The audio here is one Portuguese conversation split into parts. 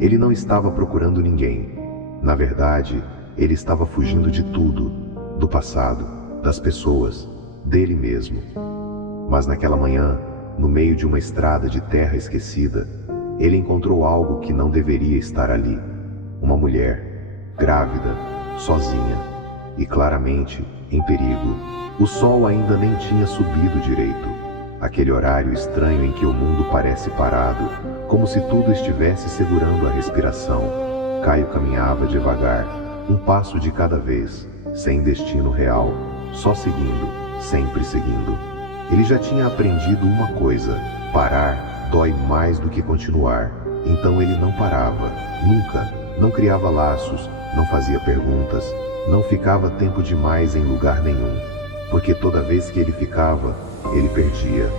Ele não estava procurando ninguém. Na verdade, ele estava fugindo de tudo, do passado, das pessoas, dele mesmo. Mas naquela manhã, no meio de uma estrada de terra esquecida, ele encontrou algo que não deveria estar ali. Uma mulher, grávida, sozinha, e claramente em perigo. O sol ainda nem tinha subido direito. Aquele horário estranho em que o mundo parece parado, como se tudo estivesse segurando a respiração. Caio caminhava devagar, um passo de cada vez, sem destino real, só seguindo, sempre seguindo. Ele já tinha aprendido uma coisa: parar dói mais do que continuar. Então ele não parava, nunca, não criava laços, não fazia perguntas, não ficava tempo demais em lugar nenhum. Porque toda vez que ele ficava, ele perdia.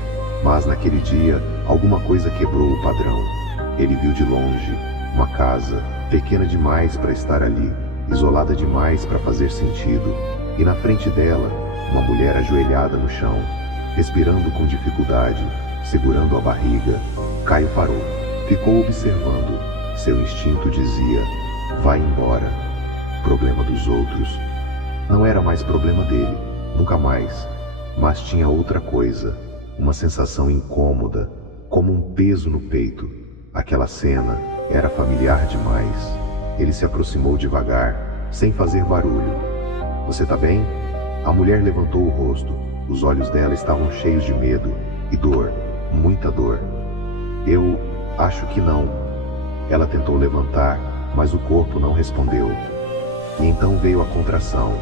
Mas naquele dia, alguma coisa quebrou o padrão. Ele viu de longe uma casa, pequena demais para estar ali, isolada demais para fazer sentido, e na frente dela, uma mulher ajoelhada no chão, respirando com dificuldade, segurando a barriga. Caio parou, ficou observando. Seu instinto dizia: vai embora. Problema dos outros. Não era mais problema dele, nunca mais. Mas tinha outra coisa, uma sensação incômoda, como um peso no peito. Aquela cena era familiar demais. Ele se aproximou devagar, sem fazer barulho. Você tá bem? A mulher levantou o rosto. Os olhos dela estavam cheios de medo e dor, muita dor. Eu acho que não. Ela tentou levantar, mas o corpo não respondeu. E então veio a contração,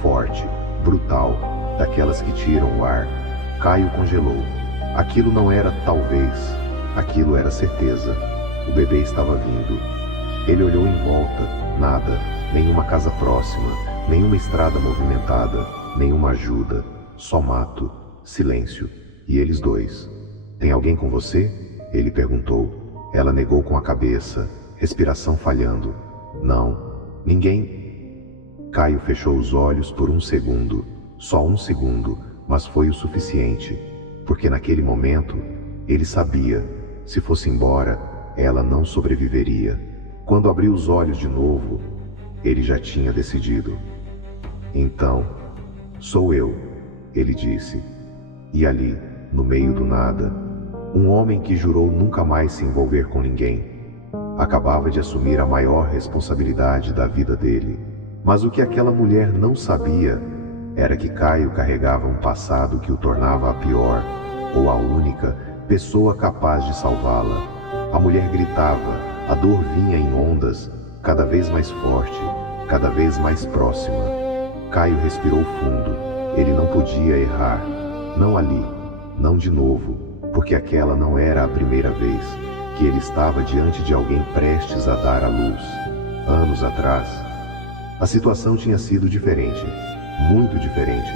forte, brutal, daquelas que tiram o ar. Caio congelou. Aquilo não era talvez, aquilo era certeza. O bebê estava vindo. Ele olhou em volta, nada, nenhuma casa próxima, nenhuma estrada movimentada, nenhuma ajuda, só mato, silêncio, e eles dois. Tem alguém com você? Ele perguntou. Ela negou com a cabeça, respiração falhando. Não, ninguém. Caio fechou os olhos por um segundo, só um segundo, mas foi o suficiente, porque naquele momento, ele sabia, se fosse embora, ela não sobreviveria. Quando abriu os olhos de novo, ele já tinha decidido. Então, sou eu, ele disse. E ali, no meio do nada, um homem que jurou nunca mais se envolver com ninguém, acabava de assumir a maior responsabilidade da vida dele. Mas o que aquela mulher não sabia era que Caio carregava um passado que o tornava a pior, ou a única, pessoa capaz de salvá-la. A mulher gritava, a dor vinha em ondas, cada vez mais forte, cada vez mais próxima. Caio respirou fundo. Ele não podia errar. Não ali, não de novo, porque aquela não era a primeira vez que ele estava diante de alguém prestes a dar à luz. Anos atrás, a situação tinha sido diferente, muito diferente.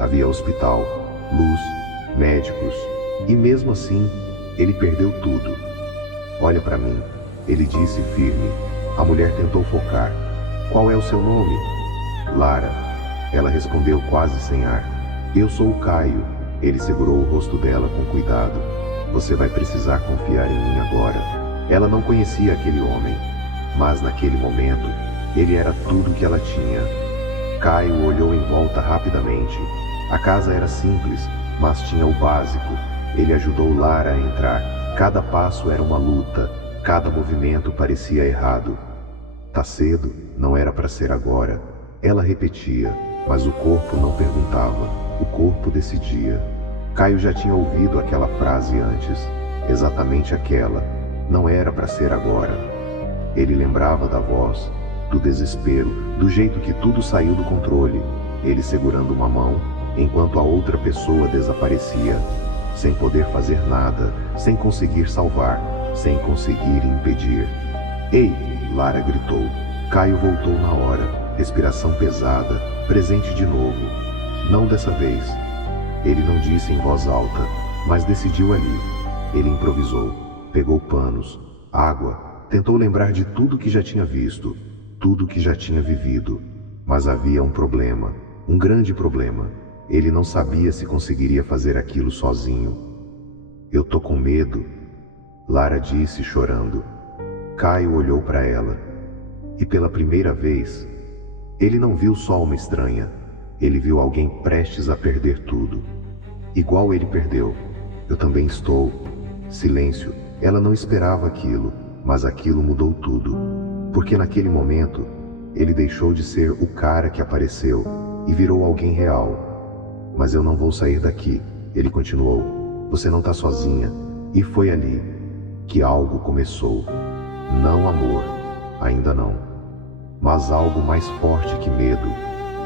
Havia hospital, luz, médicos, e mesmo assim, ele perdeu tudo. Olha para mim, ele disse firme. A mulher tentou focar. Qual é o seu nome? Lara. Ela respondeu quase sem ar. Eu sou o Caio. Ele segurou o rosto dela com cuidado. Você vai precisar confiar em mim agora. Ela não conhecia aquele homem, mas naquele momento, ele era tudo que ela tinha. Caio olhou em volta rapidamente. A casa era simples, mas tinha o básico. Ele ajudou Lara a entrar. Cada passo era uma luta, cada movimento parecia errado. Tá cedo, não era para ser agora. Ela repetia, mas o corpo não perguntava, o corpo decidia. Caio já tinha ouvido aquela frase antes, exatamente aquela, não era para ser agora. Ele lembrava da voz, do desespero, do jeito que tudo saiu do controle, ele segurando uma mão, enquanto a outra pessoa desaparecia, sem poder fazer nada, sem conseguir salvar, sem conseguir impedir. Ei! Lara gritou. Caio voltou na hora, respiração pesada, presente de novo. Não dessa vez. Ele não disse em voz alta, mas decidiu ali. Ele improvisou, pegou panos, água, tentou lembrar de tudo que já tinha visto, tudo que já tinha vivido. Mas havia um problema, um grande problema. Ele não sabia se conseguiria fazer aquilo sozinho. Eu tô com medo, Lara disse chorando. Caio olhou para ela. E pela primeira vez, ele não viu só uma estranha. Ele viu alguém prestes a perder tudo. Igual ele perdeu. Eu também estou. Silêncio. Ela não esperava aquilo, mas aquilo mudou tudo. Porque naquele momento, ele deixou de ser o cara que apareceu e virou alguém real. Mas eu não vou sair daqui, ele continuou. Você não tá sozinha. E foi ali que algo começou. Não amor, ainda não. Mas algo mais forte que medo.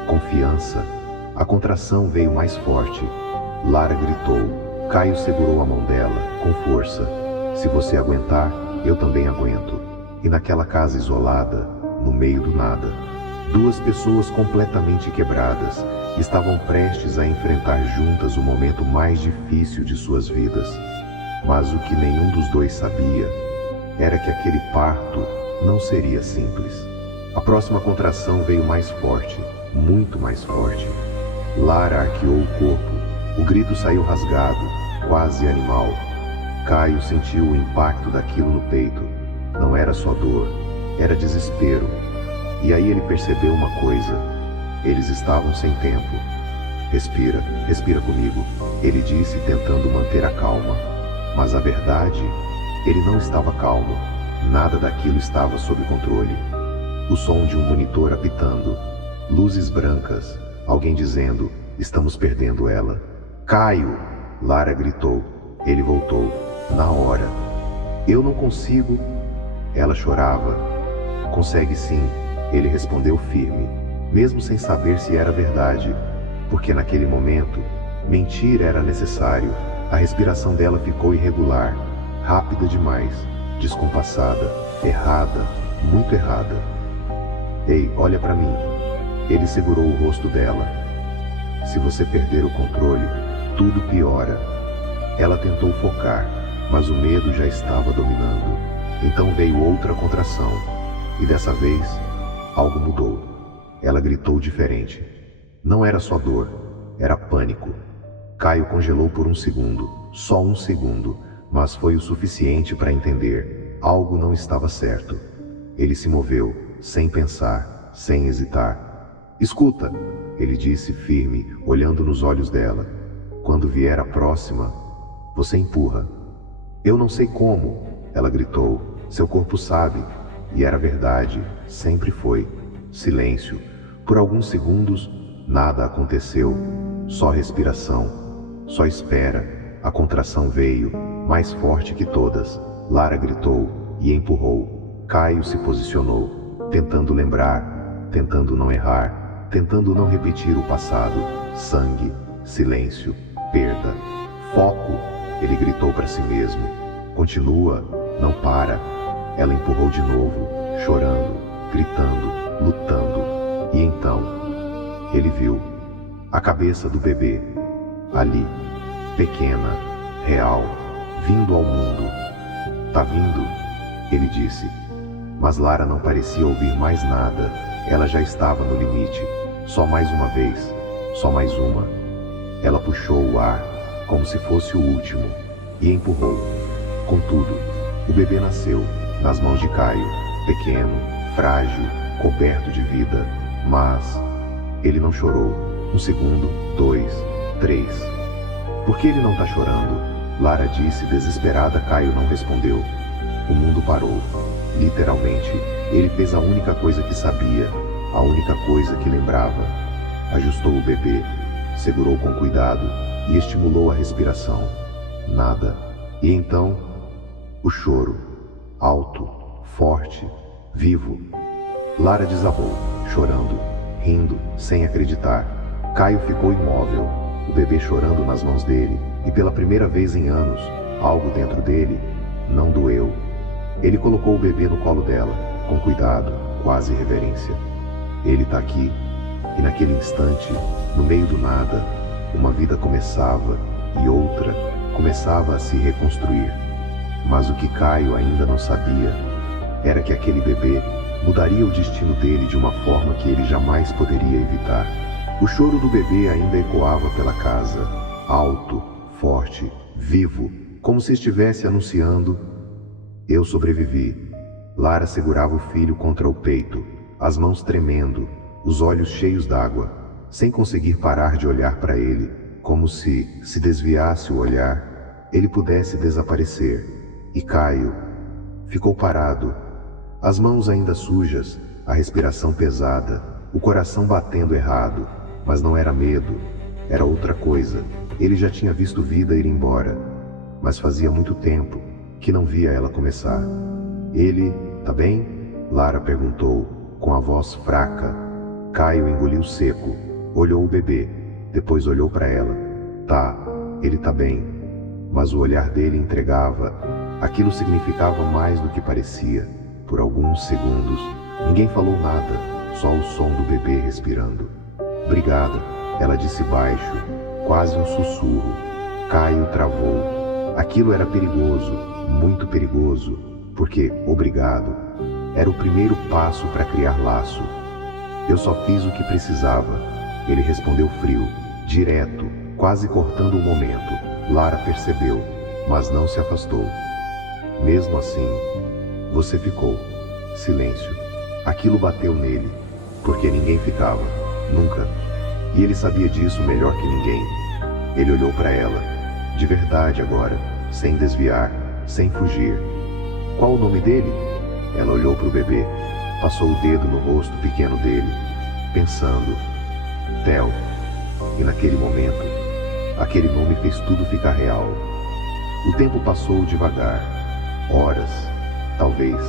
Confiança. A contração veio mais forte. Lara gritou. Caio segurou a mão dela, com força. Se você aguentar, eu também aguento. E naquela casa isolada, no meio do nada, duas pessoas completamente quebradas estavam prestes a enfrentar juntas o momento mais difícil de suas vidas. Mas o que nenhum dos dois sabia era que aquele parto não seria simples. A próxima contração veio mais forte, muito mais forte. Lara arqueou o corpo, o grito saiu rasgado, quase animal. Caio sentiu o impacto daquilo no peito. Não era só dor, era desespero. E aí ele percebeu uma coisa. Eles estavam sem tempo. Respira, respira comigo, ele disse tentando manter a calma. Mas a verdade, ele não estava calmo. Nada daquilo estava sob controle. O som de um monitor apitando. Luzes brancas. Alguém dizendo, estamos perdendo ela. Caio! Lara gritou. Ele voltou. Na hora. Eu não consigo. Ela chorava. Consegue sim, ele respondeu firme, mesmo sem saber se era verdade, porque naquele momento, mentir era necessário. A respiração dela ficou irregular, rápida demais, descompassada, errada, muito errada. Ei, olha para mim. Ele segurou o rosto dela. Se você perder o controle, tudo piora. Ela tentou focar, mas o medo já estava dominando. Então veio outra contração. E dessa vez, algo mudou. Ela gritou diferente. Não era só dor, era pânico. Caio congelou por um segundo, só um segundo, mas foi o suficiente para entender. Algo não estava certo. Ele se moveu, sem pensar, sem hesitar. Escuta, ele disse firme, olhando nos olhos dela. Quando vier a próxima, você empurra. Eu não sei como, ela gritou. Seu corpo sabe. E era verdade, sempre foi. Silêncio. Por alguns segundos, nada aconteceu. Só respiração. Só espera. A contração veio, mais forte que todas. Lara gritou e empurrou. Caio se posicionou, tentando lembrar, tentando não errar, tentando não repetir o passado. Sangue, silêncio, perda. Foco, ele gritou para si mesmo. Continua, não para. Ela empurrou de novo, chorando, gritando, lutando. E então, ele viu a cabeça do bebê, ali, pequena, real, vindo ao mundo. Tá vindo? Ele disse. Mas Lara não parecia ouvir mais nada. Ela já estava no limite. Só mais uma vez, só mais uma. Ela puxou o ar, como se fosse o último, e empurrou. Contudo, o bebê nasceu, nas mãos de Caio, pequeno, frágil, coberto de vida, mas ele não chorou. Um segundo, 2, 3. Por que ele não tá chorando? Lara disse desesperada. Caio não respondeu. O mundo parou. Literalmente, ele fez a única coisa que sabia, a única coisa que lembrava. Ajustou o bebê, segurou com cuidado e estimulou a respiração. Nada. E então, o choro. Alto, forte, vivo. Lara desabou, chorando, rindo, sem acreditar. Caio ficou imóvel, o bebê chorando nas mãos dele, e pela primeira vez em anos, algo dentro dele não doeu. Ele colocou o bebê no colo dela, com cuidado, quase reverência. Ele tá aqui, e naquele instante, no meio do nada, uma vida começava, e outra começava a se reconstruir. Mas o que Caio ainda não sabia era que aquele bebê mudaria o destino dele de uma forma que ele jamais poderia evitar. O choro do bebê ainda ecoava pela casa, alto, forte, vivo, como se estivesse anunciando: eu sobrevivi. Lara segurava o filho contra o peito, as mãos tremendo, os olhos cheios d'água, sem conseguir parar de olhar para ele, como se desviasse o olhar, ele pudesse desaparecer. E Caio ficou parado, as mãos ainda sujas, a respiração pesada, o coração batendo errado, mas não era medo, era outra coisa. Ele já tinha visto vida ir embora, mas fazia muito tempo que não via ela começar. Ele, tá bem? Lara perguntou, com a voz fraca. Caio engoliu seco, olhou o bebê, depois olhou para ela. Tá, ele tá bem. Mas o olhar dele entregava. Aquilo significava mais do que parecia. Por alguns segundos, ninguém falou nada, só o som do bebê respirando. Obrigada, ela disse baixo, quase um sussurro. Caio travou. Aquilo era perigoso, muito perigoso, porque obrigado era o primeiro passo para criar laço. Eu só fiz o que precisava, ele respondeu frio, direto, quase cortando o momento. Lara percebeu, mas não se afastou. Mesmo assim, você ficou. Silêncio. Aquilo bateu nele, porque ninguém ficava, nunca. E ele sabia disso melhor que ninguém. Ele olhou para ela, de verdade agora, sem desviar, sem fugir. Qual o nome dele? Ela olhou para o bebê, passou o dedo no rosto pequeno dele, pensando. Theo. E naquele momento, aquele nome fez tudo ficar real. O tempo passou devagar, horas, talvez.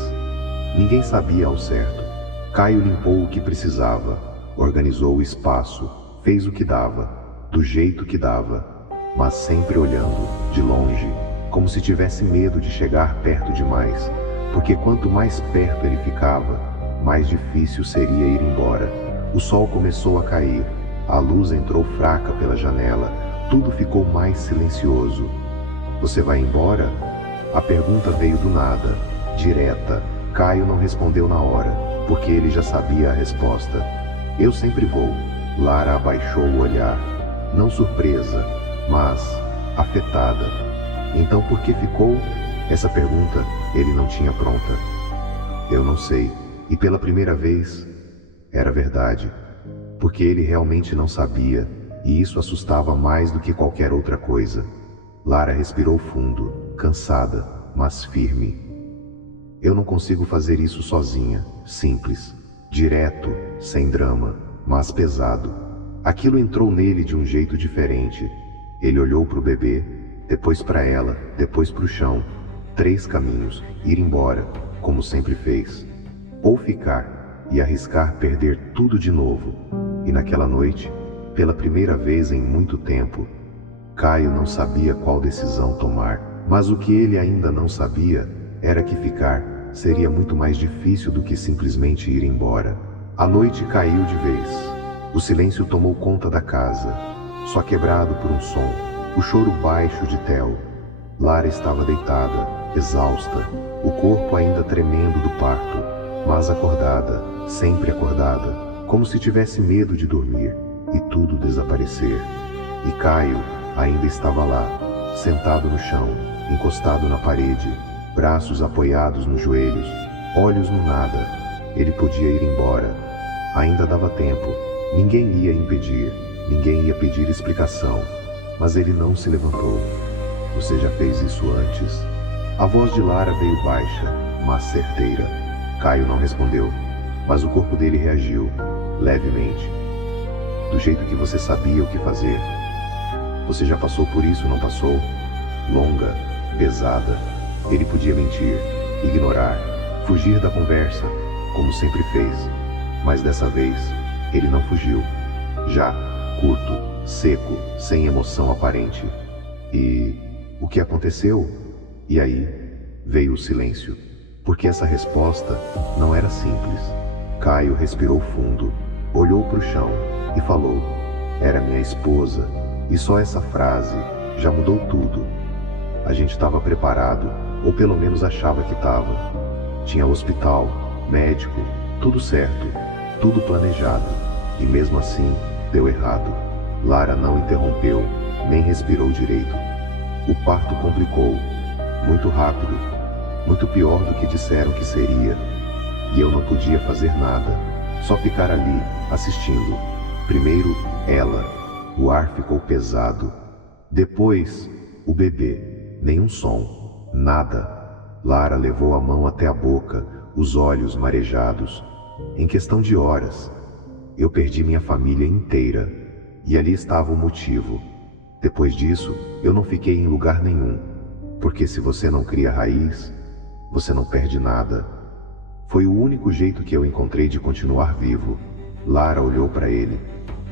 Ninguém sabia ao certo. Caio limpou o que precisava, organizou o espaço, fez o que dava, do jeito que dava, mas sempre olhando, de longe, como se tivesse medo de chegar perto demais, porque quanto mais perto ele ficava, mais difícil seria ir embora. O sol começou a cair, a luz entrou fraca pela janela, tudo ficou mais silencioso. Você vai embora? A pergunta veio do nada, direta. Caio não respondeu na hora, porque ele já sabia a resposta. Eu sempre vou. Lara abaixou o olhar, não surpresa, mas afetada. Então por que ficou? Essa pergunta ele não tinha pronta. Eu não sei, e pela primeira vez, era verdade, porque ele realmente não sabia, e isso assustava mais do que qualquer outra coisa. Lara respirou fundo, cansada, mas firme. Eu não consigo fazer isso sozinha, simples, direto, sem drama, mas pesado. Aquilo entrou nele de um jeito diferente. Ele olhou para o bebê, depois para ela, depois para o chão. 3 caminhos, ir embora, como sempre fez. Ou ficar, e arriscar perder tudo de novo. E naquela noite, pela primeira vez em muito tempo, Caio não sabia qual decisão tomar, mas o que ele ainda não sabia era que ficar seria muito mais difícil do que simplesmente ir embora. A noite caiu de vez. O silêncio tomou conta da casa, só quebrado por um som, o choro baixo de Theo. Lara estava deitada, exausta, o corpo ainda tremendo do parto, mas acordada, sempre acordada, como se tivesse medo de dormir e tudo desaparecer. E Caio ainda estava lá, sentado no chão, encostado na parede, braços apoiados nos joelhos, olhos no nada. Ele podia ir embora. Ainda dava tempo. Ninguém ia impedir, ninguém ia pedir explicação. Mas ele não se levantou. Você já fez isso antes? A voz de Lara veio baixa, mas certeira. Caio não respondeu, mas o corpo dele reagiu, levemente. Do jeito que você sabia o que fazer. Você já passou por isso, não passou? Longa, pesada. Ele podia mentir, ignorar, fugir da conversa, como sempre fez. Mas dessa vez, ele não fugiu. Já, curto, seco, sem emoção aparente. E o que aconteceu? E aí, veio o silêncio. Porque essa resposta não era simples. Caio respirou fundo, olhou para o chão e falou: era minha esposa. E só essa frase já mudou tudo. A gente estava preparado, ou pelo menos achava que estava. Tinha hospital, médico, tudo certo, tudo planejado. E mesmo assim, deu errado. Lara não interrompeu, nem respirou direito. O parto complicou, muito rápido. muito pior do que disseram que seria. E eu não podia fazer nada, só ficar ali, assistindo. Primeiro, ela. O ar ficou pesado. Depois, o bebê. Nenhum som. Nada. Lara levou a mão até a boca, os olhos marejados. Em questão de horas, eu perdi minha família inteira. E ali estava o motivo. Depois disso, eu não fiquei em lugar nenhum. Porque se você não cria raiz, você não perde nada. Foi o único jeito que eu encontrei de continuar vivo. Lara olhou para ele,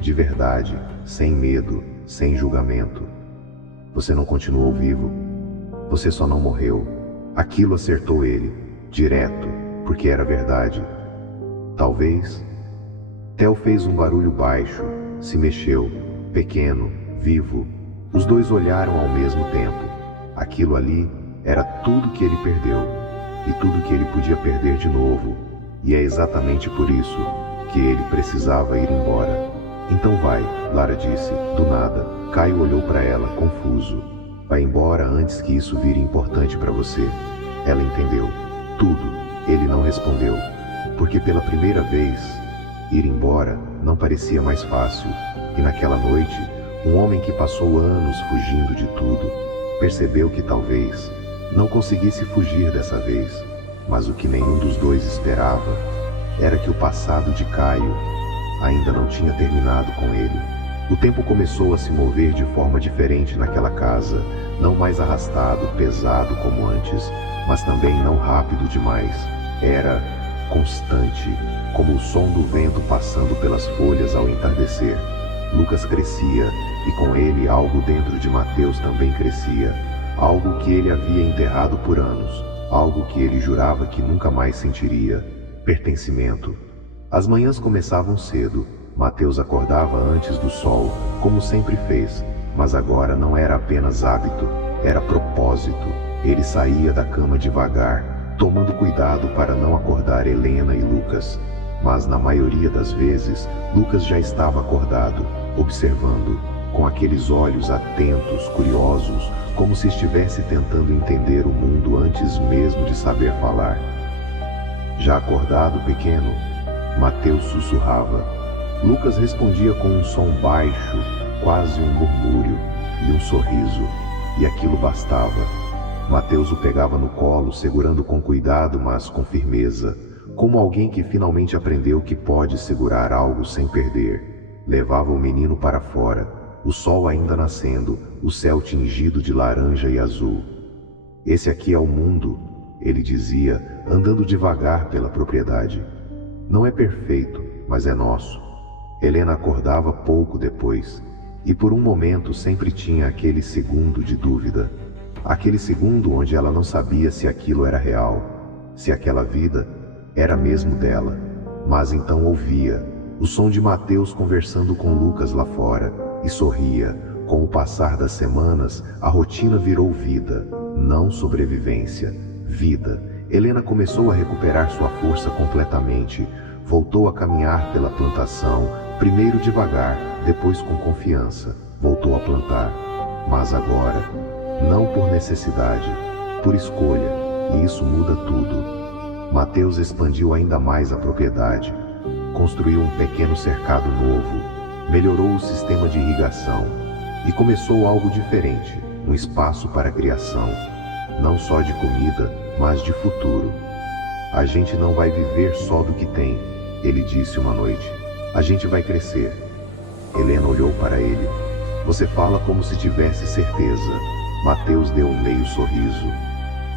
de verdade, sem medo, sem julgamento. Você não continuou vivo. Você só não morreu. Aquilo acertou ele, direto, porque era verdade. Talvez. Theo fez um barulho baixo, se mexeu, pequeno, vivo. Os dois olharam ao mesmo tempo. Aquilo ali era tudo que ele perdeu, e tudo que ele podia perder de novo. E é exatamente por isso que ele precisava ir embora. Então vai, Lara disse, do nada. Caio olhou para ela, confuso. Vai embora antes que isso vire importante para você. Ela entendeu. Tudo. Ele não respondeu. Porque pela primeira vez, ir embora não parecia mais fácil. E naquela noite, um homem que passou anos fugindo de tudo, percebeu que talvez não conseguisse fugir dessa vez. Mas o que nenhum dos dois esperava era que o passado de Caio ainda não tinha terminado com ele. O tempo começou a se mover de forma diferente naquela casa, não mais arrastado, pesado como antes, mas também não rápido demais. Era constante, como o som do vento passando pelas folhas ao entardecer. Lucas crescia, e com ele algo dentro de Mateus também crescia, algo que ele havia enterrado por anos, algo que ele jurava que nunca mais sentiria: pertencimento. As manhãs começavam cedo. Mateus acordava antes do sol, como sempre fez, mas agora não era apenas hábito, era propósito. Ele saía da cama devagar, tomando cuidado para não acordar Helena e Lucas. Mas na maioria das vezes, Lucas já estava acordado, observando, com aqueles olhos atentos, curiosos, como se estivesse tentando entender o mundo antes mesmo de saber falar. Já acordado, pequeno, Mateus sussurrava. Lucas respondia com um som baixo, quase um murmúrio, e um sorriso, e aquilo bastava. Mateus o pegava no colo, segurando com cuidado, mas com firmeza, como alguém que finalmente aprendeu que pode segurar algo sem perder. Levava o menino para fora, o sol ainda nascendo, o céu tingido de laranja e azul. Esse aqui é o mundo, ele dizia, andando devagar pela propriedade. Não é perfeito, mas é nosso. Helena acordava pouco depois, e por um momento sempre tinha aquele segundo de dúvida. Aquele segundo onde ela não sabia se aquilo era real, se aquela vida era mesmo dela. Mas então ouvia o som de Mateus conversando com Lucas lá fora, e sorria. Com o passar das semanas, a rotina virou vida, não sobrevivência, vida. Helena começou a recuperar sua força completamente, voltou a caminhar pela plantação, primeiro devagar, depois com confiança, voltou a plantar. Mas agora, não por necessidade, por escolha, e isso muda tudo. Mateus expandiu ainda mais a propriedade, construiu um pequeno cercado novo, melhorou o sistema de irrigação e começou algo diferente, um espaço para a criação, não só de comida, mas de futuro. A gente não vai viver só do que tem, ele disse uma noite. A gente vai crescer. Helena olhou para ele. Você fala como se tivesse certeza. Mateus deu um meio sorriso.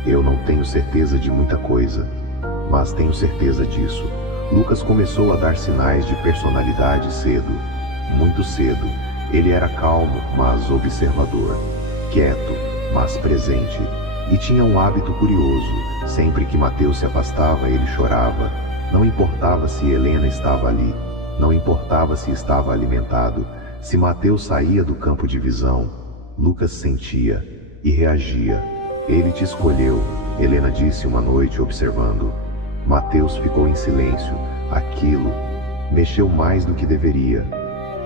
Eu não tenho certeza de muita coisa, mas tenho certeza disso. Lucas começou a dar sinais de personalidade cedo. Muito cedo. Ele era calmo, mas observador. Quieto, mas presente. E tinha um hábito curioso. Sempre que Mateus se afastava, ele chorava. Não importava se Helena estava ali. Não importava se estava alimentado. Se Mateus saía do campo de visão, Lucas sentia e reagia. Ele te escolheu, Helena disse uma noite observando. Mateus ficou em silêncio. Aquilo mexeu mais do que deveria.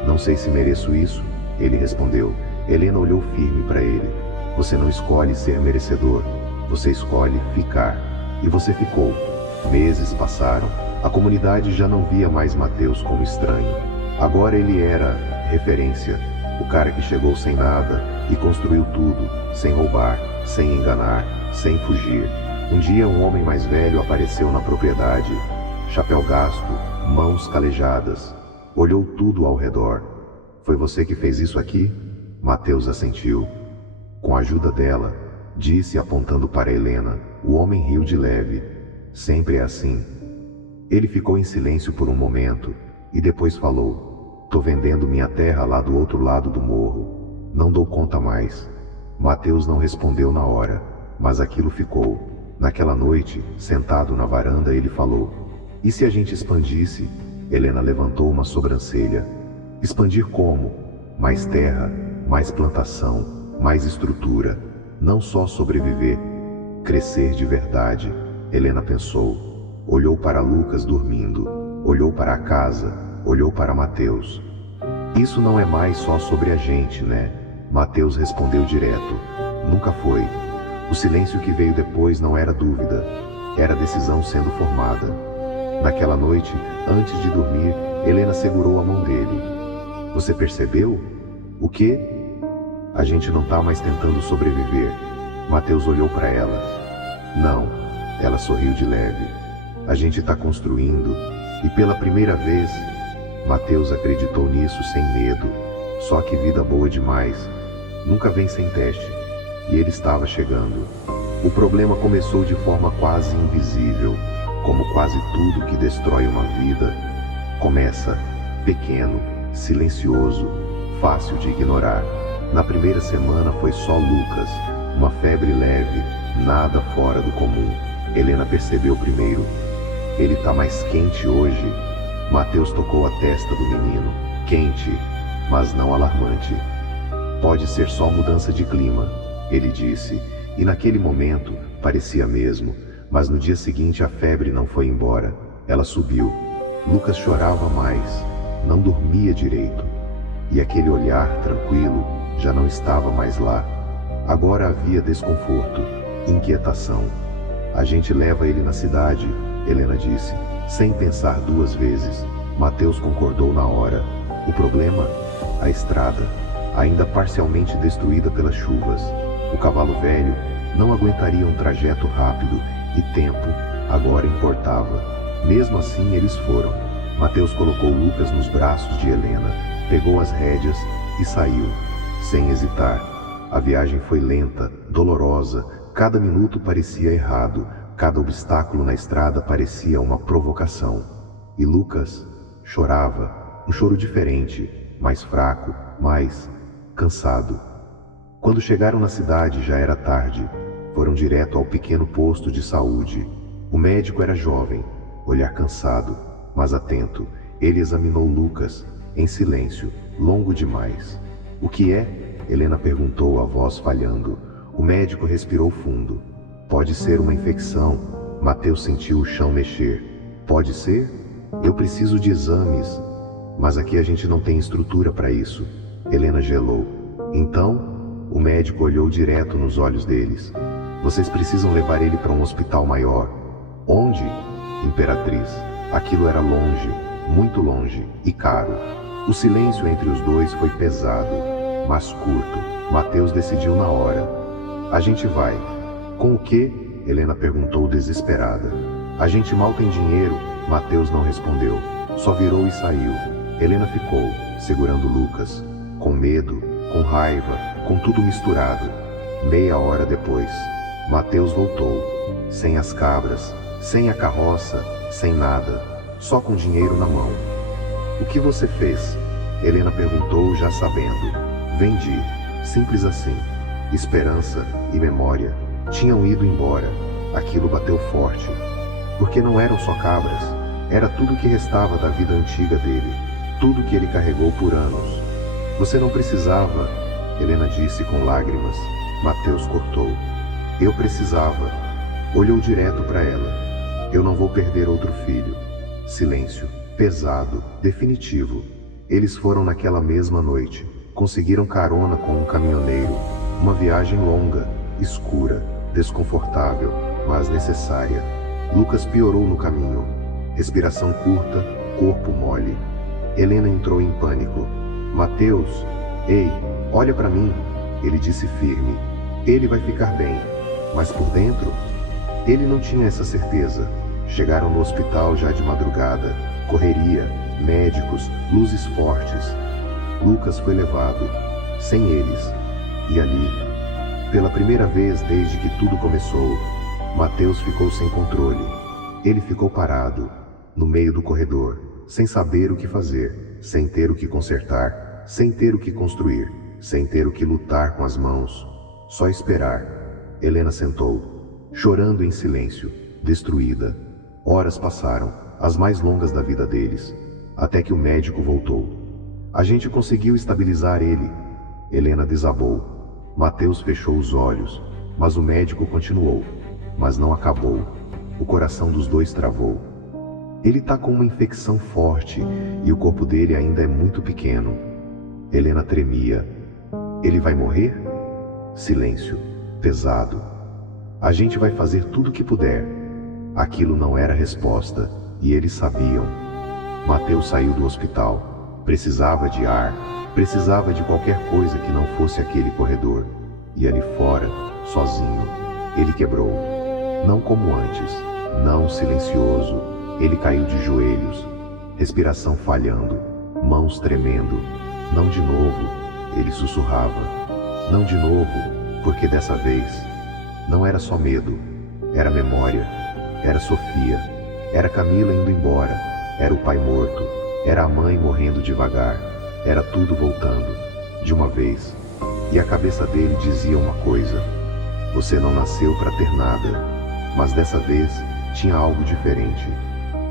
Não sei se mereço isso, ele respondeu. Helena olhou firme para ele. Você não escolhe ser merecedor. Você escolhe ficar. E você ficou. Meses passaram. A comunidade já não via mais Mateus como estranho. Agora ele era referência. O cara que chegou sem nada e construiu tudo, sem roubar, sem enganar, sem fugir. Um dia um homem mais velho apareceu na propriedade. Chapéu gasto, mãos calejadas. Olhou tudo ao redor. Foi você que fez isso aqui? Mateus assentiu. Com a ajuda dela, disse apontando para Helena. O homem riu de leve. Sempre é assim. Ele ficou em silêncio por um momento, e depois falou. Tô vendendo minha terra lá do outro lado do morro. Não dou conta mais. Mateus não respondeu na hora, mas aquilo ficou. Naquela noite, sentado na varanda, ele falou. E se a gente expandisse? Helena levantou uma sobrancelha. Expandir como? Mais terra, mais plantação, mais estrutura. Não só sobreviver, crescer de verdade. Helena pensou. Olhou para Lucas dormindo. Olhou para a casa. Olhou para Mateus. Isso não é mais só sobre a gente, né? Mateus respondeu direto. Nunca foi. O silêncio que veio depois não era dúvida. Era decisão sendo formada. Naquela noite, antes de dormir, Helena segurou a mão dele. Você percebeu? O quê? A gente não tá mais tentando sobreviver. Mateus olhou para ela. Não. Ela sorriu de leve. A gente tá construindo. E pela primeira vez, Mateus acreditou nisso sem medo. Só que vida boa demais nunca vem sem teste. E ele estava chegando. O problema começou de forma quase invisível. Como quase tudo que destrói uma vida, começa pequeno, silencioso, fácil de ignorar. Na primeira semana foi só Lucas, uma febre leve, nada fora do comum. Helena percebeu primeiro. Ele tá mais quente hoje. Mateus tocou a testa do menino. Quente, mas não alarmante. Pode ser só mudança de clima, ele disse, e naquele momento parecia mesmo. Mas no dia seguinte a febre não foi embora. Ela subiu. Lucas chorava mais. Não dormia direito. E aquele olhar tranquilo já não estava mais lá. Agora havia desconforto, inquietação. A gente leva ele na cidade, Helena disse, sem pensar duas vezes. Mateus concordou na hora. O problema? A estrada, ainda parcialmente destruída pelas chuvas. O cavalo velho não aguentaria um trajeto rápido. E tempo, agora importava. Mesmo assim eles foram. Mateus colocou Lucas nos braços de Helena, pegou as rédeas e saiu, sem hesitar. A viagem foi lenta, dolorosa, cada minuto parecia errado, cada obstáculo na estrada parecia uma provocação. E Lucas chorava, um choro diferente, mais fraco, mais cansado. Quando chegaram na cidade já era tarde. Foram direto ao pequeno posto de saúde. O médico era jovem, olhar cansado, mas atento. Ele examinou Lucas, em silêncio, longo demais. O que é? Helena perguntou, a voz falhando. O médico respirou fundo. Pode ser uma infecção. Mateus sentiu o chão mexer. Pode ser? Eu preciso de exames. Mas aqui a gente não tem estrutura para isso. Helena gelou. Então, o médico olhou direto nos olhos deles. Vocês precisam levar ele para um hospital maior. Onde? Imperatriz. Aquilo era longe, muito longe, e caro. O silêncio entre os dois foi pesado, mas curto. Mateus decidiu na hora. A gente vai. Com o quê? Helena perguntou desesperada. A gente mal tem dinheiro. Mateus não respondeu. Só virou e saiu. Helena ficou, segurando Lucas. Com medo, com raiva, com tudo misturado. Meia hora depois, Mateus voltou, sem as cabras, sem a carroça, sem nada, só com dinheiro na mão. O que você fez? Helena perguntou, já sabendo. Vendi, simples assim. Esperança e memória tinham ido embora. Aquilo bateu forte. Porque não eram só cabras, era tudo que restava da vida antiga dele, tudo que ele carregou por anos. Você não precisava, Helena disse com lágrimas. Mateus cortou. Eu precisava. Olhou direto para ela. Eu não vou perder outro filho. Silêncio. Pesado. Definitivo. Eles foram naquela mesma noite. Conseguiram carona com um caminhoneiro. Uma viagem longa, escura, desconfortável, mas necessária. Lucas piorou no caminho. Respiração curta, corpo mole. Helena entrou em pânico. Mateus, ei, olha para mim, ele disse firme. Ele vai ficar bem. Mas por dentro, ele não tinha essa certeza. Chegaram no hospital já de madrugada. Correria, médicos, luzes fortes. Lucas foi levado, sem eles. E ali, pela primeira vez desde que tudo começou, Mateus ficou sem controle. Ele ficou parado, no meio do corredor, sem saber o que fazer, sem ter o que consertar, sem ter o que construir, sem ter o que lutar com as mãos. Só esperar. Helena sentou, chorando em silêncio, destruída. Horas passaram, as mais longas da vida deles, até que o médico voltou. A gente conseguiu estabilizar ele. Helena desabou. Mateus fechou os olhos, mas o médico continuou. Mas não acabou. O coração dos dois travou. Ele tá com uma infecção forte e o corpo dele ainda é muito pequeno. Helena tremia. Ele vai morrer? Silêncio. Pesado. A gente vai fazer tudo o que puder. Aquilo não era resposta, e eles sabiam. Mateus saiu do hospital. Precisava de ar, precisava de qualquer coisa que não fosse aquele corredor. E ali fora, sozinho, ele quebrou. Não como antes, não silencioso. Ele caiu de joelhos, respiração falhando, mãos tremendo. Não de novo, ele sussurrava. Não de novo, porque dessa vez não era só medo, era memória, era Sofia, era Camila indo embora, era o pai morto, era a mãe morrendo devagar, era tudo voltando, de uma vez. E a cabeça dele dizia uma coisa: você não nasceu para ter nada. Mas dessa vez tinha algo diferente.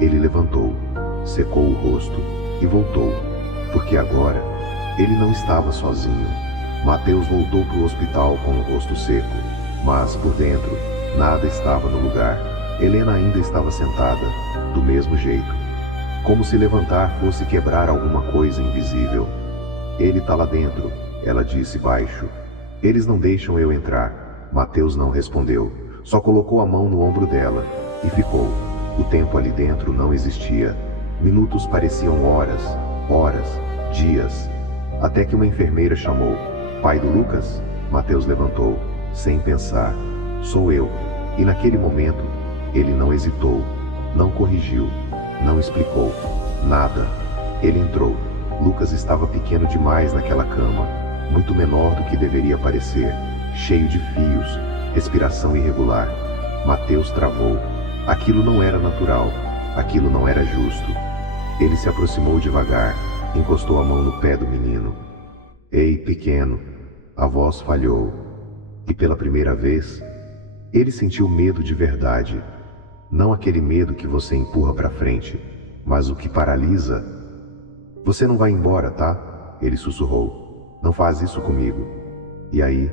Ele levantou, secou o rosto e voltou, porque agora ele não estava sozinho. Mateus voltou para o hospital com o rosto seco, mas por dentro nada estava no lugar. Helena ainda estava sentada, do mesmo jeito, como se levantar fosse quebrar alguma coisa invisível. Ele tá lá dentro, ela disse baixo. Eles não deixam eu entrar. Mateus não respondeu, só colocou a mão no ombro dela e ficou. O tempo ali dentro não existia. Minutos pareciam horas, horas, dias, até que uma enfermeira chamou. Pai do Lucas? Mateus levantou, sem pensar. Sou eu. E naquele momento, ele não hesitou, não corrigiu, não explicou, nada. Ele entrou. Lucas estava pequeno demais naquela cama, muito menor do que deveria parecer, cheio de fios, respiração irregular. Mateus travou. Aquilo não era natural, aquilo não era justo. Ele se aproximou devagar, encostou a mão no pé do menino. Ei, pequeno, a voz falhou. E pela primeira vez, ele sentiu medo de verdade. Não aquele medo que você empurra para frente, mas o que paralisa. Você não vai embora, tá? Ele sussurrou. Não faz isso comigo. E aí,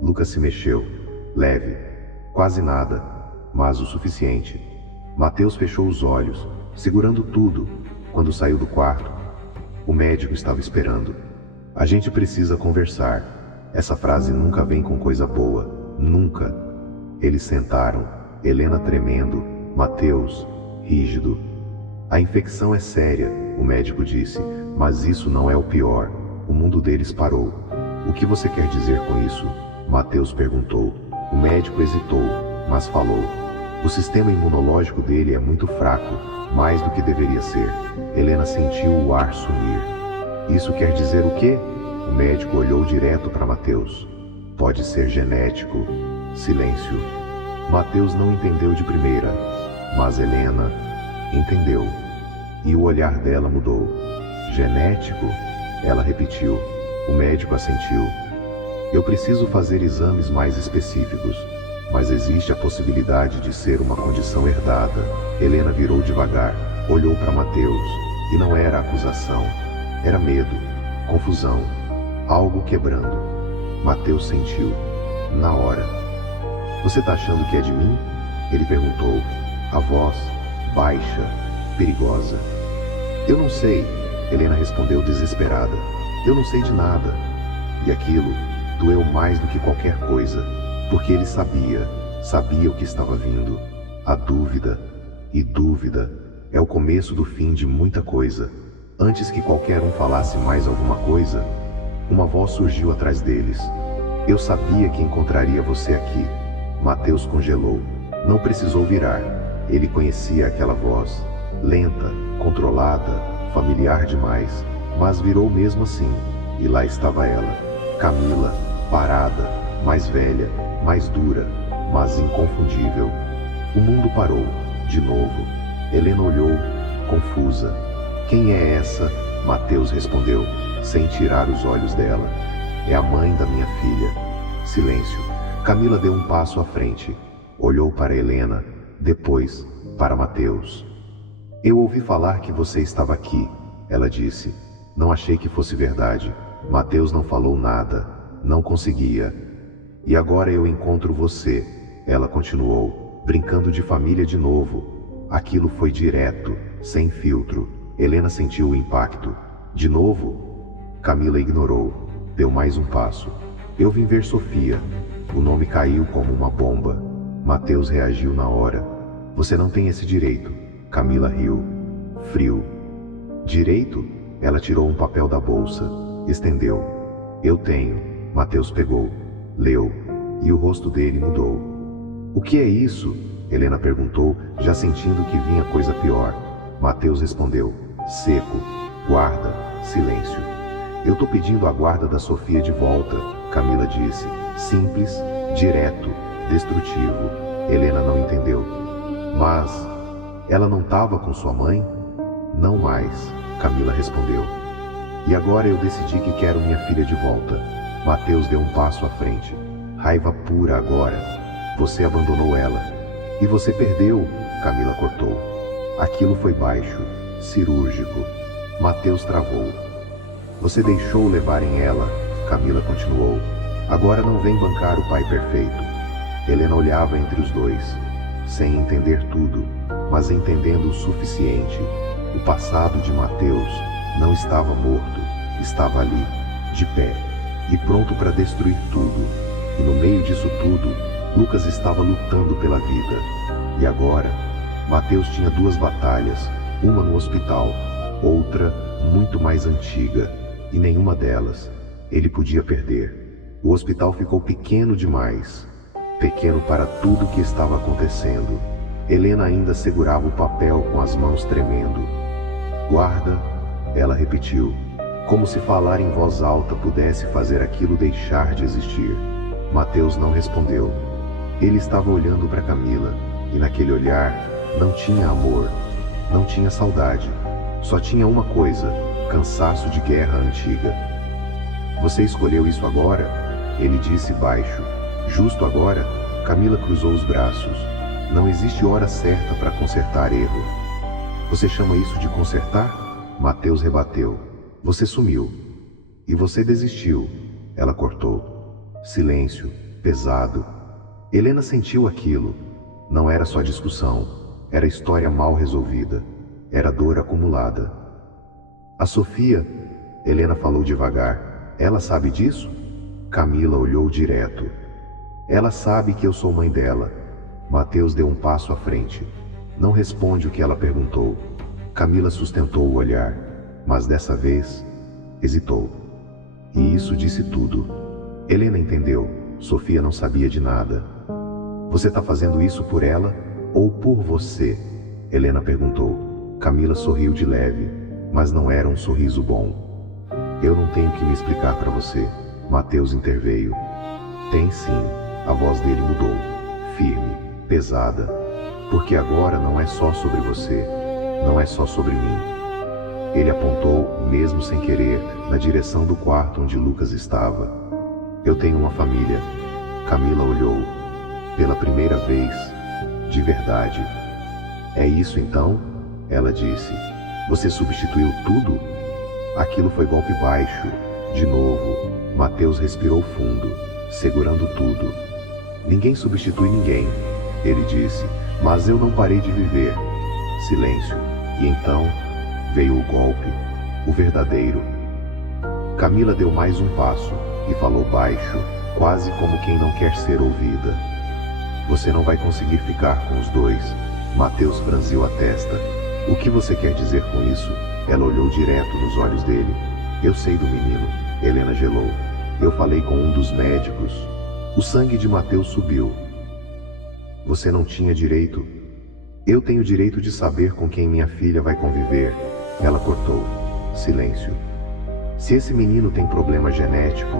Lucas se mexeu, leve, quase nada, mas o suficiente. Mateus fechou os olhos, segurando tudo. Quando saiu do quarto, o médico estava esperando. A gente precisa conversar. Essa frase nunca vem com coisa boa, nunca. Eles sentaram, Helena tremendo, Mateus, rígido. A infecção é séria, o médico disse, mas isso não é o pior. O mundo deles parou. O que você quer dizer com isso? Mateus perguntou. O médico hesitou, mas falou. O sistema imunológico dele é muito fraco, mais do que deveria ser. Helena sentiu o ar sumir. Isso quer dizer o quê? O médico olhou direto para Mateus. Pode ser genético. Silêncio. Mateus não entendeu de primeira, mas Helena entendeu. E o olhar dela mudou. Genético? Ela repetiu. O médico assentiu. Eu preciso fazer exames mais específicos, mas existe a possibilidade de ser uma condição herdada. Helena virou devagar, olhou para Mateus, e não era acusação. Era medo, confusão, algo quebrando. Mateus sentiu, na hora. Você tá achando que é de mim? Ele perguntou, a voz, baixa, perigosa. Eu não sei, Helena respondeu desesperada. Eu não sei de nada. E aquilo doeu mais do que qualquer coisa. porque ele sabia o que estava vindo. A dúvida, e dúvida, é o começo do fim de muita coisa. Antes que qualquer um falasse mais alguma coisa, uma voz surgiu atrás deles. Eu sabia que encontraria você aqui. Mateus congelou. Não precisou virar. Ele conhecia aquela voz. Lenta, controlada, familiar demais. Mas virou mesmo assim. E lá estava ela. Camila, parada, mais velha, mais dura, mas inconfundível. O mundo parou, de novo. Helena olhou, confusa. Quem é essa? Mateus respondeu, sem tirar os olhos dela. É a mãe da minha filha. Silêncio. Camila deu um passo à frente. Olhou para Helena, depois para Mateus. Eu ouvi falar que você estava aqui, ela disse. Não achei que fosse verdade. Mateus não falou nada. Não conseguia. E agora eu encontro você, ela continuou, brincando de família de novo. Aquilo foi direto, sem filtro. Helena sentiu o impacto. De novo? Camila ignorou. Deu mais um passo. Eu vim ver Sofia. O nome caiu como uma bomba. Mateus reagiu na hora. Você não tem esse direito. Camila riu. Frio. Direito? Ela tirou um papel da bolsa. Estendeu. Eu tenho. Mateus pegou. Leu. E o rosto dele mudou. O que é isso? Helena perguntou, já sentindo que vinha coisa pior. Mateus respondeu. Seco. Guarda. Silêncio. Eu tô pedindo a guarda da Sofia de volta, Camila disse. Simples, direto, destrutivo. Helena não entendeu. Mas ela não estava com sua mãe? Não mais, Camila respondeu. E agora eu decidi que quero minha filha de volta. Mateus deu um passo à frente. Raiva pura agora. Você abandonou ela. E você perdeu, Camila cortou. Aquilo foi baixo, cirúrgico. Mateus travou. Você deixou levarem ela, Camila continuou. Agora não vem bancar o pai perfeito. Helena olhava entre os dois, sem entender tudo, mas entendendo o suficiente. O passado de Mateus não estava morto, estava ali, de pé, e pronto para destruir tudo. E no meio disso tudo, Lucas estava lutando pela vida. E agora, Mateus tinha duas batalhas, uma no hospital, outra muito mais antiga, e nenhuma delas ele podia perder. O hospital ficou pequeno demais, pequeno para tudo o que estava acontecendo. Helena ainda segurava o papel com as mãos tremendo. Guarda, ela repetiu, como se falar em voz alta pudesse fazer aquilo deixar de existir. Mateus não respondeu. Ele estava olhando para Camila, e naquele olhar não tinha amor, não tinha saudade, só tinha uma coisa, cansaço de guerra antiga. Você escolheu isso agora? Ele disse baixo. Justo agora? Camila cruzou os braços. Não existe hora certa para consertar erro. Você chama isso de consertar? Mateus rebateu. Você sumiu. E você desistiu. Ela cortou. Silêncio, pesado. Helena sentiu aquilo. Não era só discussão. Era história mal resolvida. Era dor acumulada. A Sofia, Helena falou devagar. Ela sabe disso? Camila olhou direto. Ela sabe que eu sou mãe dela. Mateus deu um passo à frente. Não responde o que ela perguntou. Camila sustentou o olhar, mas dessa vez, hesitou. E isso disse tudo. Helena entendeu. Sofia não sabia de nada. Você está fazendo isso por ela ou por você? Helena perguntou. Camila sorriu de leve, mas não era um sorriso bom. Eu não tenho que me explicar para você. Mateus interveio. Tem sim. A voz dele mudou. Firme, pesada. Porque agora não é só sobre você. Não é só sobre mim. Ele apontou, mesmo sem querer, na direção do quarto onde Lucas estava. Eu tenho uma família. Camila olhou. Pela primeira vez. De verdade. É isso então? Ela disse. Você substituiu tudo? Aquilo foi golpe baixo. De novo. Mateus respirou fundo, segurando tudo. Ninguém substitui ninguém, ele disse, mas eu não parei de viver. Silêncio. E então, veio o golpe, o verdadeiro. Camila deu mais um passo e falou baixo, quase como quem não quer ser ouvida. Você não vai conseguir ficar com os dois. Mateus franziu a testa. O que você quer dizer com isso? Ela olhou direto nos olhos dele. Eu sei do menino. Helena gelou. Eu falei com um dos médicos. O sangue de Mateus subiu. Você não tinha direito. Eu tenho direito de saber com quem minha filha vai conviver. Ela cortou. Silêncio. Se esse menino tem problema genético...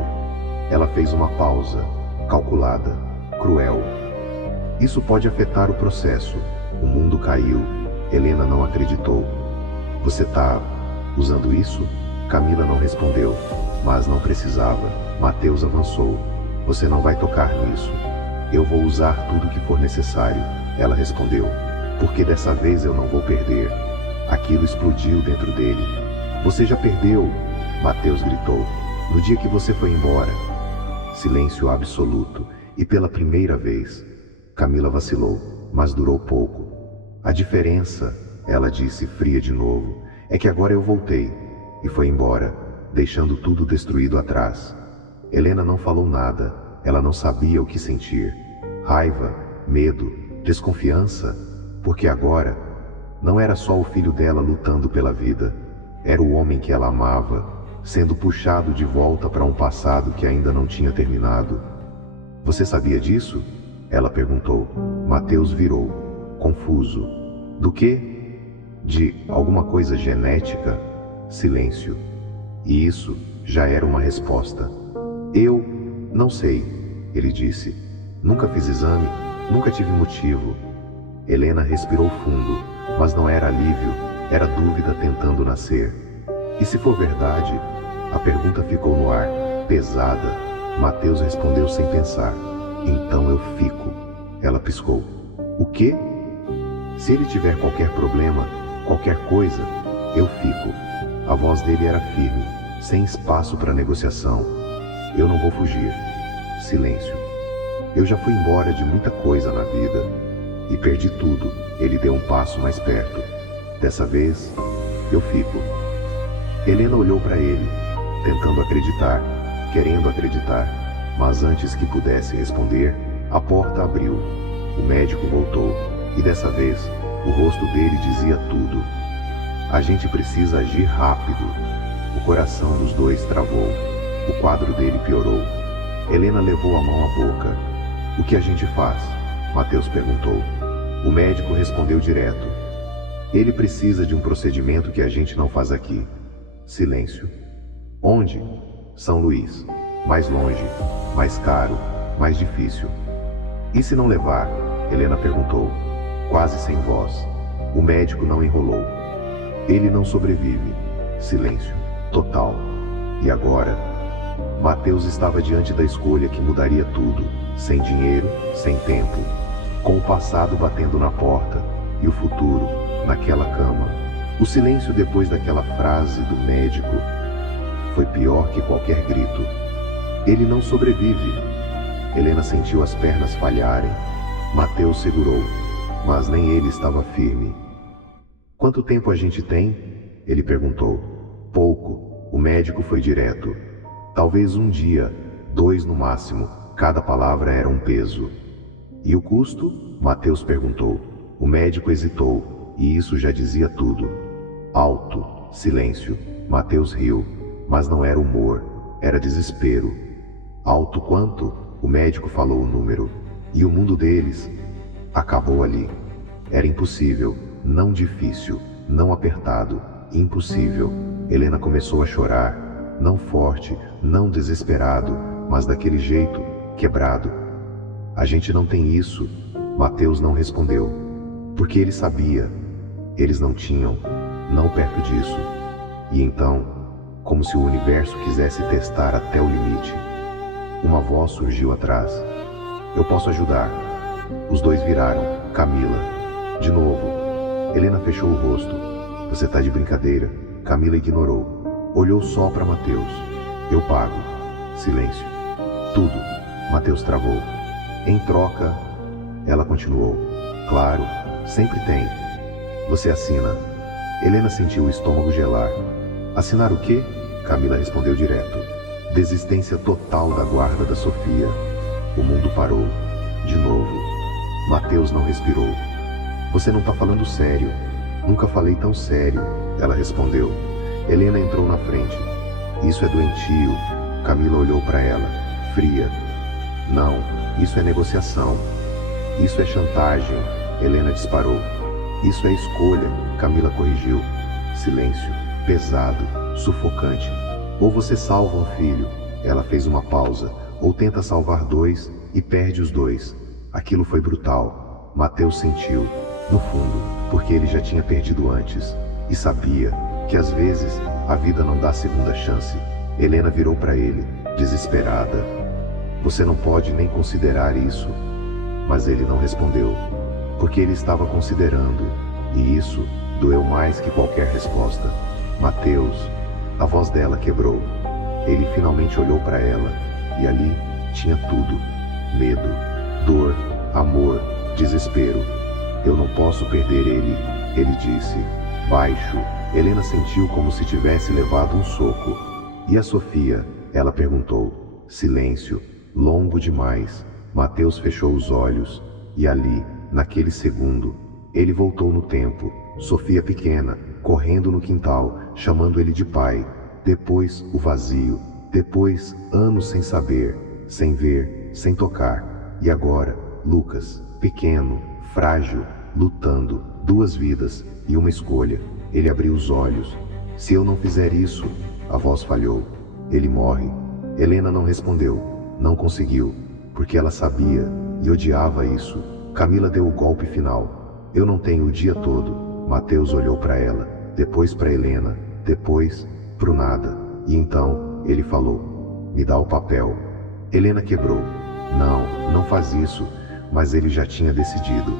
Ela fez uma pausa, calculada, cruel. Isso pode afetar o processo. O mundo caiu. Helena não acreditou. Você tá usando isso? Camila não respondeu, mas não precisava. Mateus avançou. Você não vai tocar nisso. Eu vou usar tudo que for necessário. Ela respondeu. Porque dessa vez eu não vou perder. Aquilo explodiu dentro dele. Você já perdeu! Mateus gritou. No dia que você foi embora. Silêncio absoluto, e pela primeira vez, Camila vacilou, mas durou pouco. A diferença, ela disse fria de novo, é que agora eu voltei, e foi embora, deixando tudo destruído atrás. Helena não falou nada, ela não sabia o que sentir. Raiva, medo, desconfiança, porque agora, não era só o filho dela lutando pela vida, era o homem que ela amava, sendo puxado de volta para um passado que ainda não tinha terminado. Você sabia disso? Ela perguntou. Mateus virou, confuso. Do quê? De alguma coisa genética? Silêncio. E isso já era uma resposta. Eu não sei, ele disse. Nunca fiz exame, nunca tive motivo. Helena respirou fundo, mas não era alívio, era dúvida tentando nascer. E se for verdade? A pergunta ficou no ar, pesada. Mateus respondeu sem pensar. Então eu fico. Ela piscou. O quê? Se ele tiver qualquer problema, qualquer coisa, eu fico. A voz dele era firme, sem espaço para negociação. Eu não vou fugir. Silêncio. Eu já fui embora de muita coisa na vida. E perdi tudo. Ele deu um passo mais perto. Dessa vez, eu fico. Helena olhou para ele, tentando acreditar, querendo acreditar, mas antes que pudesse responder, a porta abriu. O médico voltou, e dessa vez, o rosto dele dizia tudo. A gente precisa agir rápido. O coração dos dois travou. O quadro dele piorou. Helena levou a mão à boca. O que a gente faz? Mateus perguntou. O médico respondeu direto. Ele precisa de um procedimento que a gente não faz aqui. Silêncio. Onde? São Luís. Mais longe, mais caro, mais difícil. E se não levar? Helena perguntou, quase sem voz. O médico não enrolou. Ele não sobrevive. Silêncio. Total. E agora? Mateus estava diante da escolha que mudaria tudo. Sem dinheiro, sem tempo. Com o passado batendo na porta. E o futuro, naquela cama. O silêncio depois daquela frase do médico foi pior que qualquer grito. Ele não sobrevive. Helena sentiu as pernas falharem. Mateus segurou, mas nem ele estava firme. Quanto tempo a gente tem? Ele perguntou. Pouco. O médico foi direto. Talvez um dia, 2 no máximo. Cada palavra era um peso. E o custo? Mateus perguntou. O médico hesitou, e isso já dizia tudo. Alto. Silêncio. Mateus riu, mas não era humor, era desespero. Alto quanto? O médico falou o número. E o mundo deles acabou ali. Era impossível, não difícil, não apertado, impossível. Helena começou a chorar, não forte, não desesperado, mas daquele jeito, quebrado. A gente não tem isso. Mateus não respondeu, porque ele sabia. Eles não tinham, não perto disso. E então, como se o universo quisesse testar até o limite, uma voz surgiu atrás. Eu posso ajudar. Os dois viraram. Camila. De novo. Helena fechou o rosto. Você tá de brincadeira? Camila ignorou. Olhou só para Mateus. Eu pago. Silêncio. Tudo. Mateus travou. Em troca, ela continuou. Claro, sempre tem. Você assina. Helena sentiu o estômago gelar. Assinar o quê? Camila respondeu direto. Desistência total da guarda da Sofia. O mundo parou. De novo. Mateus não respirou. Você não tá falando sério. Nunca falei tão sério, ela respondeu. Helena entrou na frente. Isso é doentio. Camila olhou para ela, fria. Não, isso é negociação. Isso é chantagem, Helena disparou. Isso é escolha, Camila corrigiu. Silêncio, pesado, sufocante. Ou você salva um filho, ela fez uma pausa, ou tenta salvar dois e perde os dois. Aquilo foi brutal. Mateus sentiu, no fundo, porque ele já tinha perdido antes. E sabia que às vezes a vida não dá segunda chance. Helena virou para ele, desesperada. Você não pode nem considerar isso. Mas ele não respondeu, porque ele estava considerando, e isso doeu mais que qualquer resposta. Mateus, a voz dela quebrou. Ele finalmente olhou para ela, e ali tinha tudo: medo, dor, amor, desespero. Eu não posso perder ele disse, baixo. Helena sentiu como se tivesse levado um soco. E a Sofia? Ela perguntou. Silêncio, longo demais. Mateus fechou os olhos, e ali, naquele segundo, ele voltou no tempo. Sofia pequena, correndo no quintal, chamando ele de pai. Depois, o vazio. Depois, anos sem saber, sem ver, sem tocar. E agora, Lucas, pequeno, frágil, lutando, 2 vidas e uma escolha. Ele abriu os olhos. Se eu não fizer isso, a voz falhou. Ele morre. Helena não respondeu. Não conseguiu, porque ela sabia e odiava isso. Camila deu o golpe final. Eu não tenho o dia todo. Mateus olhou para ela, depois para Helena, depois pro nada. E então, ele falou: me dá o papel. Helena quebrou. Não, não faz isso. Mas ele já tinha decidido.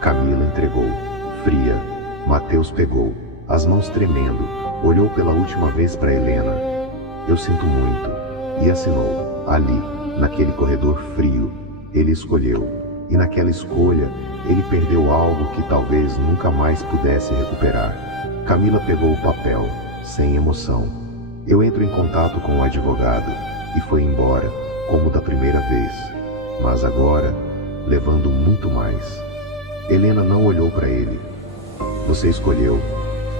Camila entregou, fria. Mateus pegou, as mãos tremendo, olhou pela última vez para Helena. Eu sinto muito. E assinou. Ali, naquele corredor frio, ele escolheu. E naquela escolha, ele perdeu algo que talvez nunca mais pudesse recuperar. Camila pegou o papel, sem emoção. Eu entro em contato com o advogado, e foi embora, como da primeira vez. Mas agora, levando muito mais. Helena não olhou para ele. Você escolheu.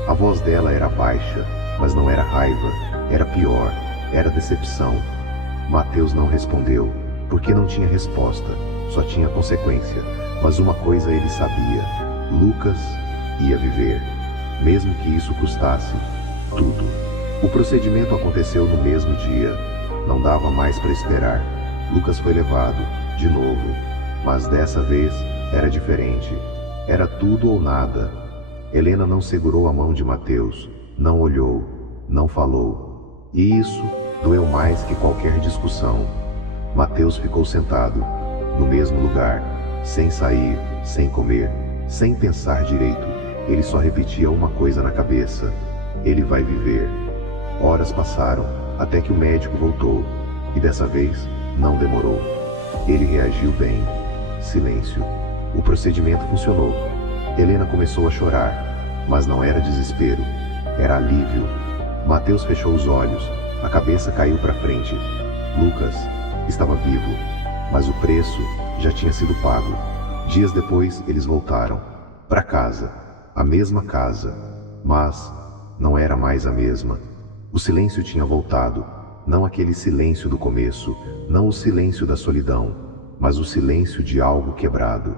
A voz dela era baixa, mas não era raiva, era pior, era decepção. Mateus não respondeu, porque não tinha resposta, só tinha consequência. Mas uma coisa ele sabia: Lucas ia viver, mesmo que isso custasse tudo. O procedimento aconteceu no mesmo dia. Não dava mais para esperar. Lucas foi levado, de novo. Mas dessa vez, era diferente. Era tudo ou nada. Helena não segurou a mão de Mateus, não olhou, não falou. E isso doeu mais que qualquer discussão. Mateus ficou sentado, no mesmo lugar, sem sair, sem comer, sem pensar direito. Ele só repetia uma coisa na cabeça: ele vai viver. Horas passaram, até que o médico voltou. E dessa vez, não demorou. Ele reagiu bem. Silêncio. O procedimento funcionou. Helena começou a chorar, mas não era desespero, era alívio. Mateus fechou os olhos, a cabeça caiu para frente. Lucas estava vivo, mas o preço já tinha sido pago. Dias depois, eles voltaram para casa, a mesma casa, mas não era mais a mesma. O silêncio tinha voltado, não aquele silêncio do começo, não o silêncio da solidão, mas o silêncio de algo quebrado.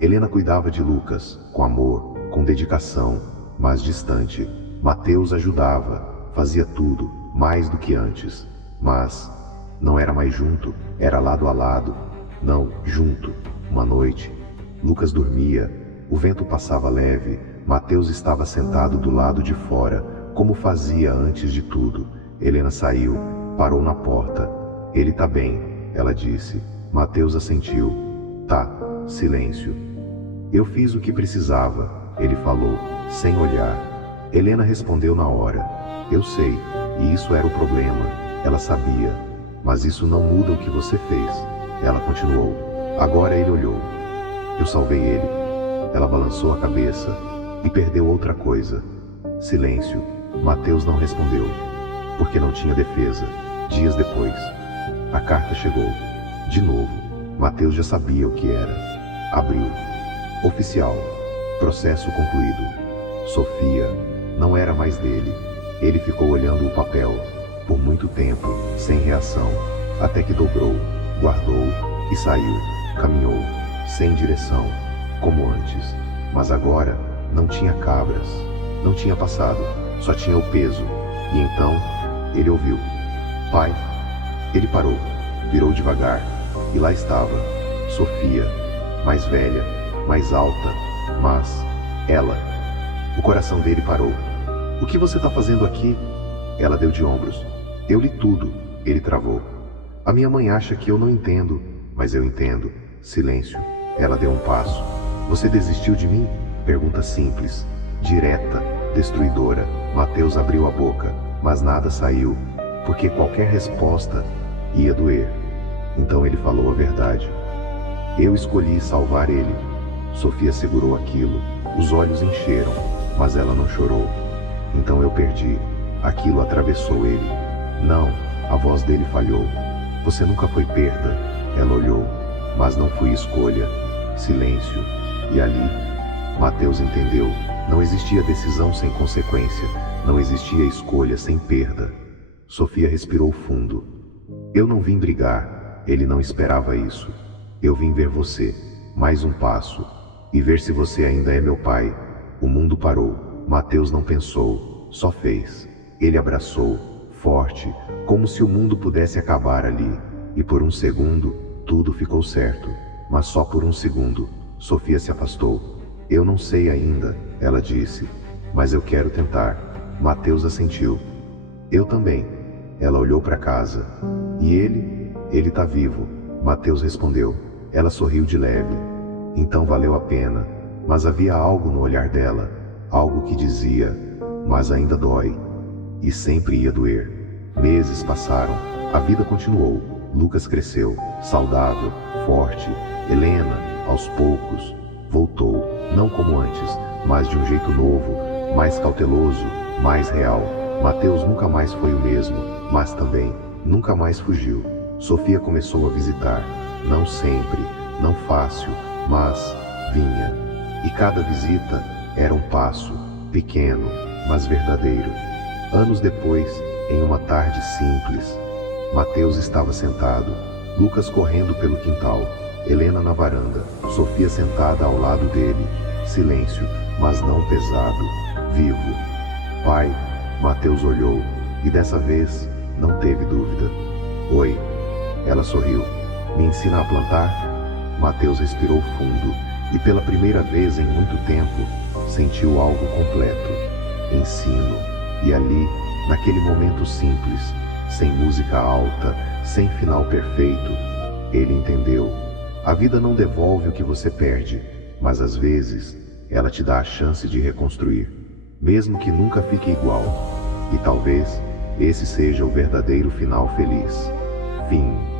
Helena cuidava de Lucas, com amor, com dedicação, mas distante. Mateus ajudava, fazia tudo, mais do que antes. Mas não era mais junto, era lado a lado. Não, junto. Uma noite, Lucas dormia, o vento passava leve, Mateus estava sentado do lado de fora, como fazia antes de tudo. Helena saiu, parou na porta. Ele tá bem, ela disse. Mateus assentiu. Tá. Silêncio. Eu fiz o que precisava, ele falou, sem olhar. Helena respondeu na hora. Eu sei, e isso era o problema. Ela sabia. Mas isso não muda o que você fez. Ela continuou. Agora ele olhou. Eu salvei ele. Ela balançou a cabeça. E perdeu outra coisa. Silêncio. Mateus não respondeu. Porque não tinha defesa. Dias depois, a carta chegou. De novo, Mateus já sabia o que era. Abriu. Oficial. Processo concluído. Sofia não era mais dele. Ele ficou olhando o papel por muito tempo, sem reação, até que dobrou, guardou e saiu. Caminhou, sem direção, como antes. Mas agora não tinha cabras, não tinha passado, só tinha o peso. E então ele ouviu: pai. Ele parou, virou devagar, e lá estava Sofia, mais velha, mais alta, mas ela. O coração dele parou. O que você está fazendo aqui? Ela deu de ombros. Eu li tudo. Ele travou. A minha mãe acha que eu não entendo, mas eu entendo. Silêncio. Ela deu um passo. Você desistiu de mim? Pergunta simples, direta, destruidora. Mateus abriu a boca, mas nada saiu, porque qualquer resposta ia doer. Então ele falou a verdade. Eu escolhi salvar ele. Sofia segurou aquilo. Os olhos encheram, mas ela não chorou. Então eu perdi. Aquilo atravessou ele. Não, a voz dele falhou. Você nunca foi perda. Ela olhou, mas não fui escolha. Silêncio. E ali, Mateus entendeu. Não existia decisão sem consequência. Não existia escolha sem perda. Sofia respirou fundo. Eu não vim brigar. Ele não esperava isso. Eu vim ver você. Mais um passo. E ver se você ainda é meu pai. O mundo parou. Mateus não pensou. Só fez. Ele abraçou, forte, como se o mundo pudesse acabar ali. E por um segundo, tudo ficou certo. Mas só por um segundo. Sofia se afastou. Eu não sei ainda, ela disse. Mas eu quero tentar. Mateus assentiu. Eu também. Ela olhou para casa. E ele? Ele tá vivo. Mateus respondeu. Ela sorriu de leve. Então valeu a pena. Mas havia algo no olhar dela. Algo que dizia, mas ainda dói. E sempre ia doer. Meses passaram. A vida continuou. Lucas cresceu, saudável, forte. Helena, aos poucos, voltou. Não como antes, mas de um jeito novo, mais cauteloso, mais real. Mateus nunca mais foi o mesmo, mas também nunca mais fugiu. Sofia começou a visitar. Não sempre, não fácil, mas vinha. E cada visita era um passo, pequeno, mas verdadeiro. Anos depois, em uma tarde simples, Mateus estava sentado, Lucas correndo pelo quintal, Helena na varanda, Sofia sentada ao lado dele. Silêncio, mas não pesado, vivo. Pai, Mateus olhou, e dessa vez não teve dúvida. Oi. Ela sorriu. Me ensina a plantar? Mateus respirou fundo, e pela primeira vez em muito tempo, sentiu algo completo. Ensino. E ali, naquele momento simples, sem música alta, sem final perfeito, ele entendeu. A vida não devolve o que você perde, mas às vezes, ela te dá a chance de reconstruir, mesmo que nunca fique igual. E talvez, esse seja o verdadeiro final feliz. Fim.